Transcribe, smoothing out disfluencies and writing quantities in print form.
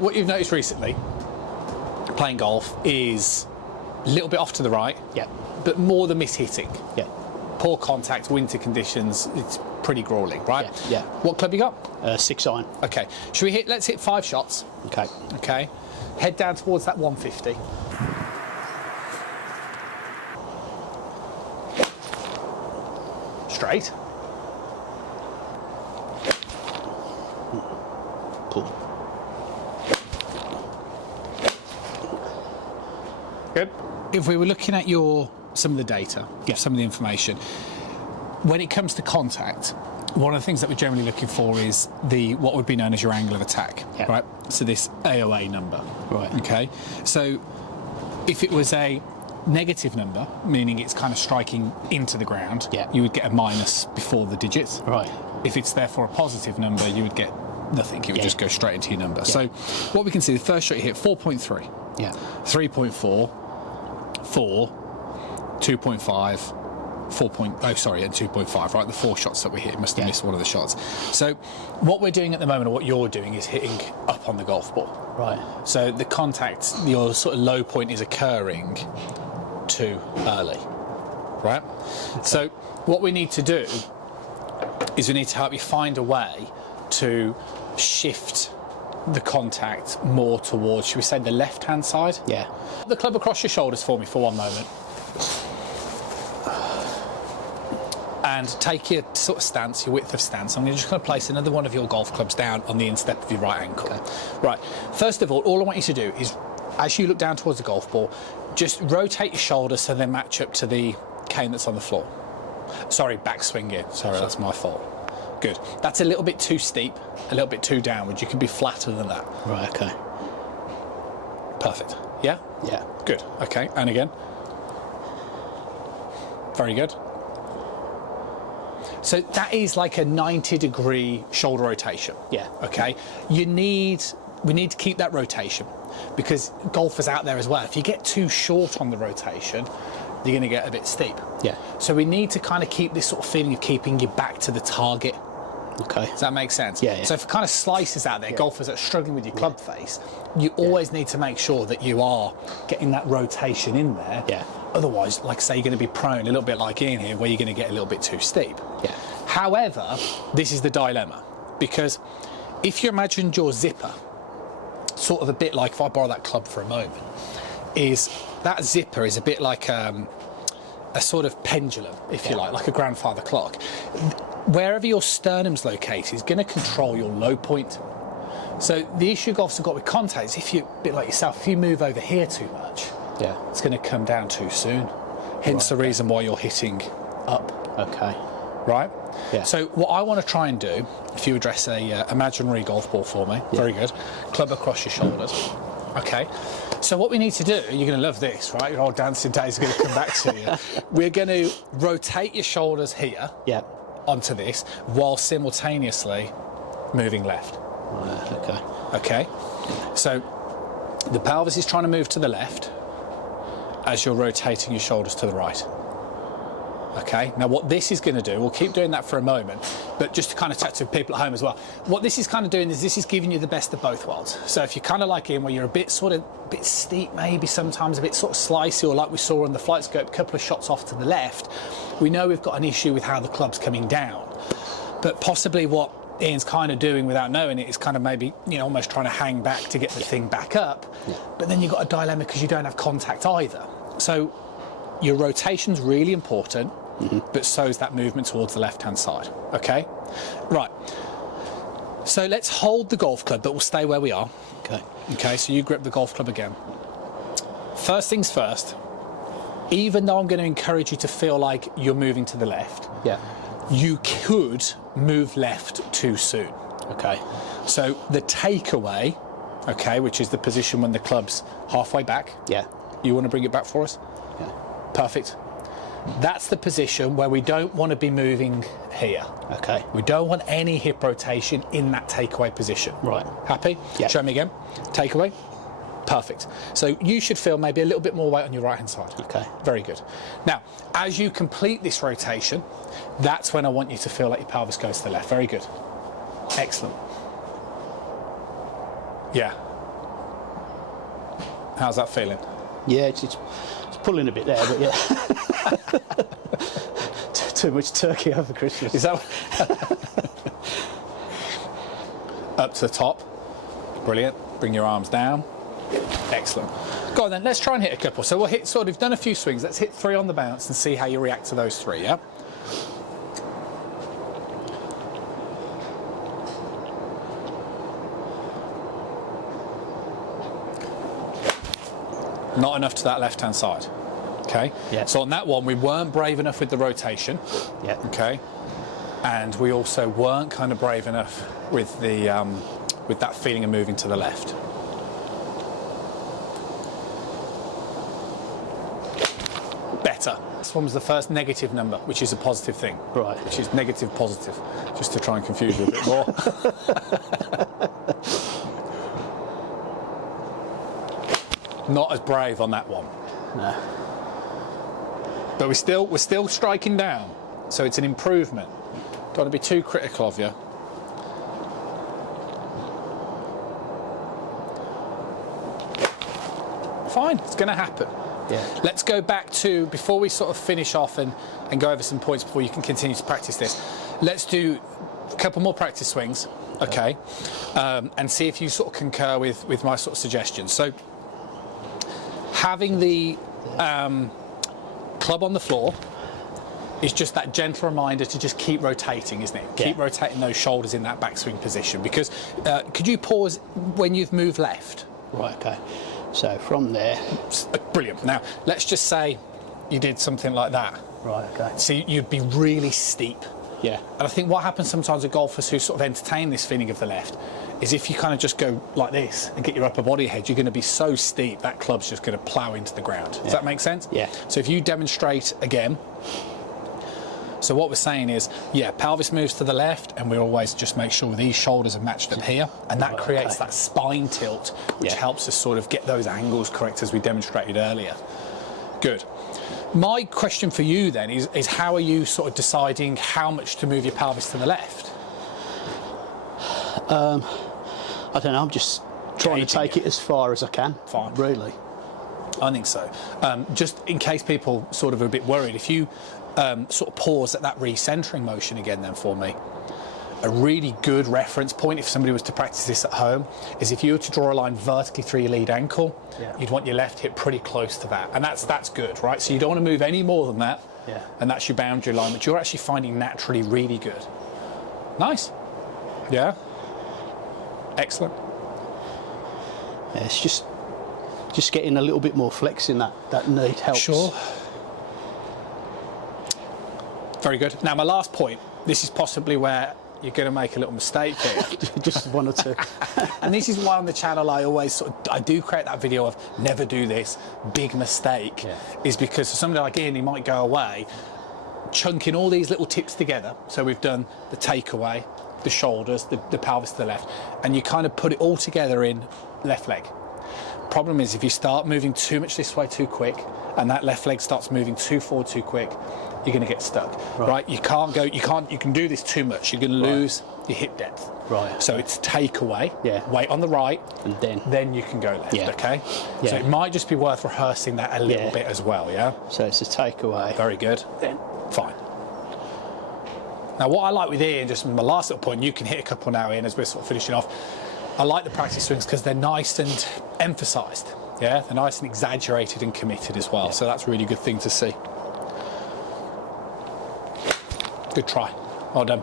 what you've noticed recently, playing golf, is a little bit off to the right, Yeah. but more the mishitting. Yeah. Poor contact, winter conditions, it's pretty grueling, right? Yeah. What club you got? 6 iron. Okay. Should we let's hit 5 shots. Okay. Okay. Head down towards that 150. Straight. Pull. Good. If we were looking at some of the data, some of the information, when it comes to contact, one of the things that we're generally looking for is what would be known as your angle of attack, right? So this AOA number, Right. Okay. So if it was a negative number, meaning it's kind of striking into the ground, you would get a minus before the digits. Right. If it's therefore a positive number, you would get nothing. It would just go straight into your number. So what we can see, the first shot you hit 4.3, 3.4, 4, 2.5, 4. And 2.5, right? The 4 shots that we hit, must have missed one of the shots. So what we're doing at the moment, or what you're doing, is hitting up on the golf ball. Right. So the contact, your sort of low point is occurring too early, right? Okay. So what we need to do is we need to help you find a way to shift the contact more towards, should we say, the left-hand side? Yeah. The club across your shoulders for me for one moment. And take your sort of stance, your width of stance. I'm just going to place another one of your golf clubs down on the instep of your right ankle. Okay. Right. First of all I want you to do is, as you look down towards the golf ball, just rotate your shoulders so they match up to the cane that's on the floor. Sorry, backswing in. Sorry, that's my fault. Good. That's a little bit too steep, a little bit too downward. You can be flatter than that. Right, okay. Perfect. Yeah? Yeah. Good. Okay, and again. Very good. So that is like a 90-degree shoulder rotation. Yeah. Okay. We need to keep that rotation, because golfers out there as well, if you get too short on the rotation, you're going to get a bit steep. Yeah. So we need to kind of keep this sort of feeling of keeping you back to the target. Okay. Does that make sense? Yeah. So for kind of slices out there, golfers that are struggling with your club face, you always need to make sure that you are getting that rotation in there. Yeah. Otherwise, like I say, you're going to be prone, a little bit like Ian here, where you're going to get a little bit too steep. Yeah. However, this is the dilemma, because if you imagined your zipper, sort of a bit like, if I borrow that club for a moment, is that zipper is a bit like a sort of pendulum, if you like a grandfather clock. Wherever your sternum's located is going to control your low point. So the issue golfers have got with contact is, if you, a bit like yourself, if you move over here too much, it's going to come down too soon. Hence the reason why you're hitting up. Okay. Right? Yeah. So what I want to try and do, if you address a imaginary golf ball for me, very good, club across your shoulders. Okay. So what we need to do, you're going to love this, right? Your old dancing days are going to come back to you. We're going to rotate your shoulders here onto this, while simultaneously moving left. Okay. Okay. So the pelvis is trying to move to the left as you're rotating your shoulders to the right. Okay, now what this is going to do, we'll keep doing that for a moment, but just to kind of touch to people at home as well, what this is kind of doing is this is giving you the best of both worlds. So if you're kind of like Ian, where you're a bit steep, maybe sometimes a bit sort of slicey, or like we saw on the flight scope, a couple of shots off to the left, we know we've got an issue with how the club's coming down. But possibly what Ian's kind of doing without knowing it is kind of maybe, almost trying to hang back to get the thing back up. But then you've got a dilemma because you don't have contact either. So your rotation's really important, but so is that movement towards the left-hand side. Okay? Right. So let's hold the golf club, but we'll stay where we are. Okay. Okay, so you grip the golf club again. First things first, even though I'm going to encourage you to feel like you're moving to the left, you could move left too soon. Okay? So the takeaway, okay, which is the position when the club's halfway back. You want to bring it back for us? Perfect. That's the position where we don't want to be moving here. Okay. We don't want any hip rotation in that takeaway position. Right. Happy? Show me again. Takeaway. Perfect. So you should feel maybe a little bit more weight on your right hand side. Okay. Very good. Now, as you complete this rotation, that's when I want you to feel like your pelvis goes to the left. Very good. Excellent. Yeah. How's that feeling? Yeah, it's pulling a bit there, but yeah. Too much turkey over Christmas. Is that up to the top? Brilliant. Bring your arms down. Excellent. Go on then, let's try and hit a couple. So we'll hit sort of, done a few swings. Let's hit 3 on the bounce and see how you react to those 3, yeah? Not enough to that left-hand side. Okay. Yeah. So on that one, we weren't brave enough with the rotation. Yeah. Okay. And we also weren't kind of brave enough with the with that feeling of moving to the left. Better. This one was the first negative number, which is a positive thing. Right. Which is negative positive, just to try and confuse you a bit more. Not as brave on that one. No. But we're still striking down, so it's an improvement. Don't want to be too critical of you. Fine, it's going to happen. Yeah. Let's go back to, before we sort of finish off and go over some points before you can continue to practice this, let's do a couple more practice swings, okay? And see if you sort of concur with my sort of suggestions. So, having the club on the floor is just that gentle reminder to just keep rotating, isn't it? Yeah. Keep rotating those shoulders in that backswing position. Because could you pause when you've moved left? Right, okay. So from there. Brilliant. Now, let's just say you did something like that. Right, okay. So you'd be really steep. Yeah. And I think what happens sometimes with golfers who sort of entertain this feeling of the left is if you kind of just go like this and get your upper body ahead, you're going to be so steep that club's just going to plough into the ground. Does that make sense? Yeah. So if you demonstrate again, so what we're saying is, yeah, pelvis moves to the left, and we always just make sure these shoulders are matched up here, and that creates that spine tilt, which helps us sort of get those angles correct as we demonstrated earlier. Good. My question for you then is how are you sort of deciding how much to move your pelvis to the left? I don't know, I'm just trying to take it as far as I can. Fine. Really. I think so. Just in case people sort of are a bit worried, if you sort of pause at that recentering motion again then for me. A really good reference point if somebody was to practice this at home is if you were to draw a line vertically through your lead ankle, you'd want your left hip pretty close to that. And that's good, right? So you don't want to move any more than that. Yeah. And that's your boundary line, which you're actually finding naturally really good. Nice. Yeah. Excellent. Yeah, it's just getting a little bit more flex in that knee helps. Sure. Very good. Now, my last point, this is possibly where you're going to make a little mistake here. Just one or two. And this is why on the channel I always I do create that video of never do this, big mistake, is because for somebody like Ian, he might go away chunking all these little tips together. So we've done the takeaway, the shoulders, the pelvis to the left, and you kind of put it all together in left leg. Problem is if you start moving too much this way too quick and that left leg starts moving too forward too quick, you're going to get stuck, right? You can do this too much. You're going to lose your hip depth. Right. So it's takeaway, weight on the right, and then you can go left, okay? So it might just be worth rehearsing that a little bit as well, yeah? So it's a takeaway. Very good. Then. Fine. Now what I like with Ian, just my last little point, you can hit a couple now, Ian, as we're sort of finishing off. I like the practice swings because they're nice and emphasised, yeah? They're nice and exaggerated and committed as well, so that's a really good thing to see. Good try. Well done.